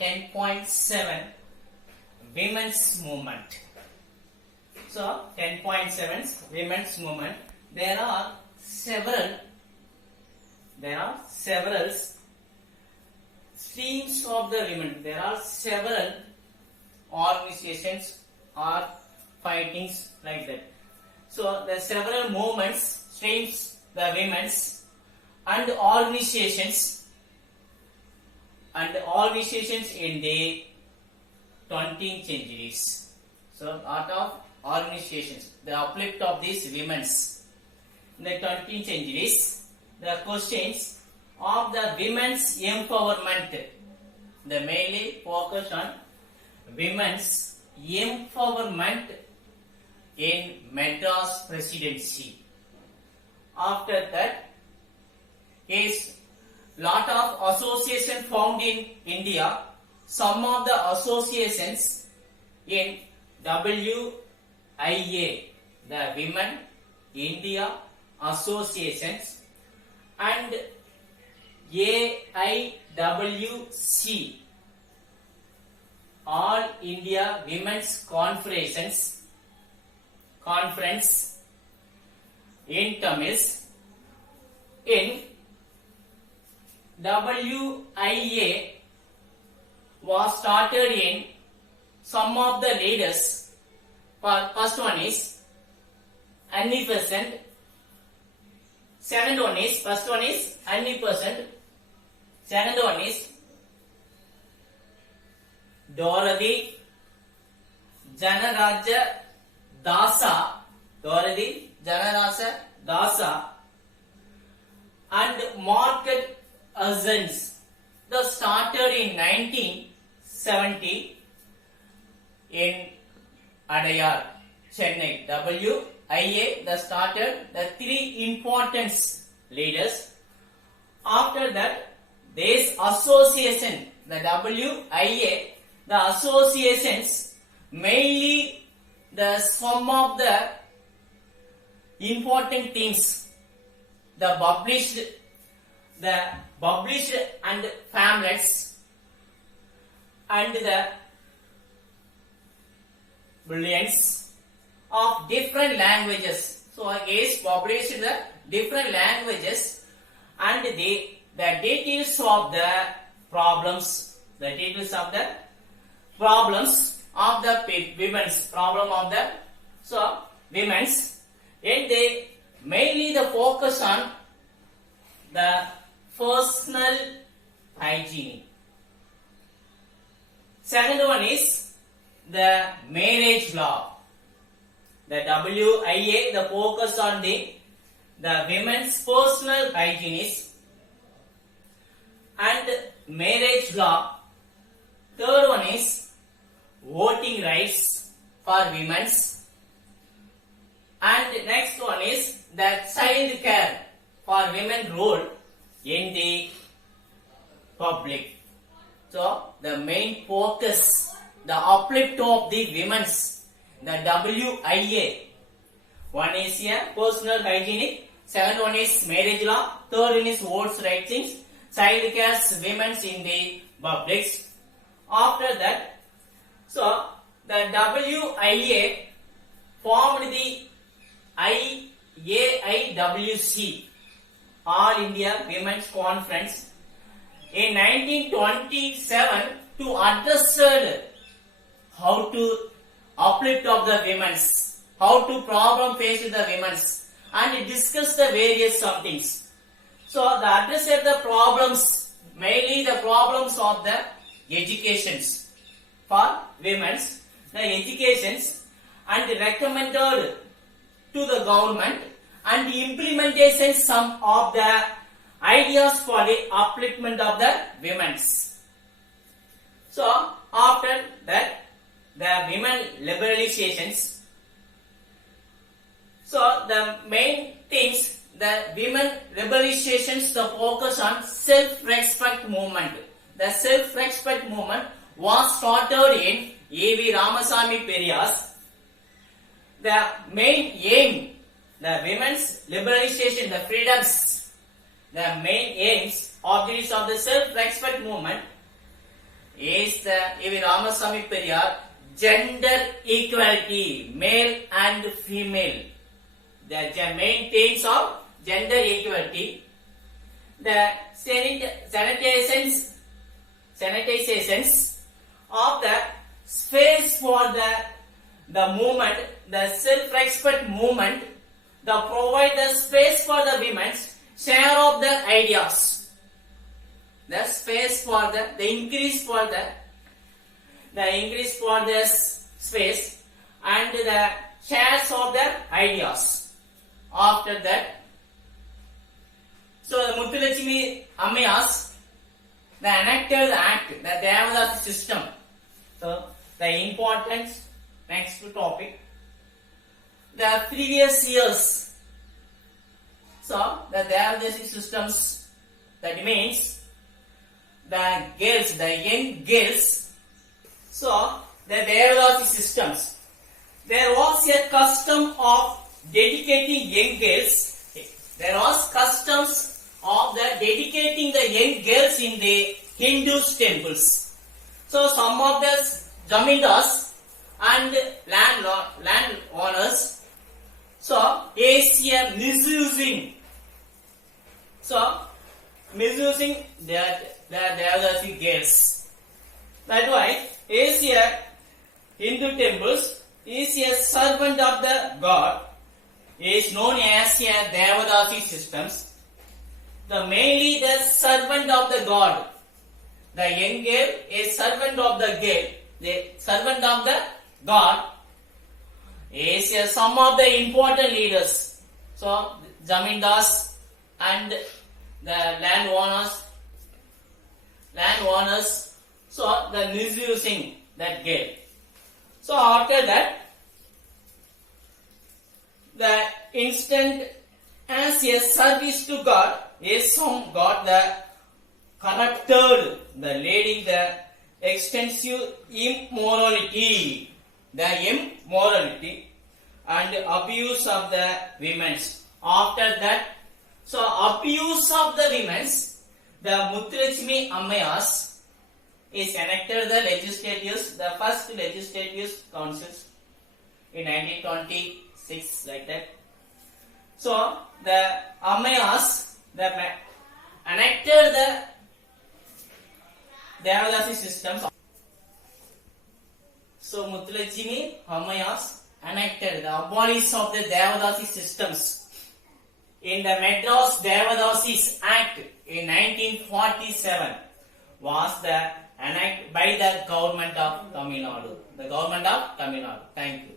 10.7 Women's Movement. So 10.7 Women's Movement. There are several streams of the women. There are several organizations or fightings like that. So there are several movements, streams, the women's and organizations in the 20th centuries. So lot of organizations, the uplift of these women's in the 20th centuries. The questions of the women's empowerment, the mainly focus on women's empowerment in Madras Presidency. After that is lot of associations found in India. Some of the associations in WIA, the Women India Associations, and AIWC, All India Women's Conference in Tamils. In WIA was started in some of the leaders. First one is Annie Besant. Second one is Annie Besant. Second one is Dorothy Janaraja Dasa. And Margaret Azens. They started in 1970 in Adayar, Chennai. WIA, they started the three important leaders. After that, this association, the WIA, the associations, mainly the some of the important things, the published and pamphlets and the brilliance of different languages. So is published the different languages and the details of the problems, women's problem of the women's, and they mainly the focus on the personal hygiene. Second one is the marriage law. The WIA, the focus on the women's personal hygiene and marriage law. Third one is voting rights for women. And next one is the child care for women role in the public. So the main focus, the uplift of the women's, the WIA. One is here personal hygienic, second one is marriage law, third one is votes rights, child care women's in the public. After that, so the WIA formed the AIWC, All India Women's Conference, in 1927 to address how to uplift of the women's, how to problem face the women's, and discuss the various things. So the address the problems, mainly the problems of the educations for women's, the educations, and recommended to the government and implementation some of the ideas for the upliftment of the women's. So after that, the women liberalizations. So the main things, the women liberalizations, the focus on self-respect movement. The self-respect movement was started in A.V. Ramasamy Periyar's. The main aim, the women's liberalization, the freedoms, the main aims, objectives of the self-respect movement is is the A.V. Ramasamy Periyar, gender equality, male and female. The main themes of gender equality. The sanitizations of the space for the movement, the self-respect movement, the provide the space for the women's share of the ideas, the space for the increase for the space and the shares of the ideas. After that, so the Muthulakshmi Ammayas, the enacted the act, the Devadasi system. So the importance, next topic, the previous years. So the Devadasi systems, that means the girls, the young girls. So the Devadasi systems, there was a custom of dedicating young girls. There was customs of the dedicating the young girls in the Hindu temples. So some of the zamindars and landowners, so Asia misusing the Devadasi girls. That's why Asia Hindu temples is a servant of the god, is known as a Devadasi systems. The mainly the servant of the god. The young girl is servant of the girl. The servant of the god is some of the important leaders. So zamindars and the landowners. So the misusing that girl. So after that, the instant as a service to God is some got the corrupted the lady the extensive immorality and abuse of the women's. After that, so abuse of the women's, the Muthulakshmi Ammayas is enacted the legislatures, the first legislative councils in 1926, like that. So the Ammayas, the enacted the Devadasi systems. So Muthulakshmi Ammayas enacted the abolition of the Devadasi systems in the Madras Devadasis Act in 1947 was the enacted by the government of Tamil Nadu. The government of Tamil Nadu. Thank you.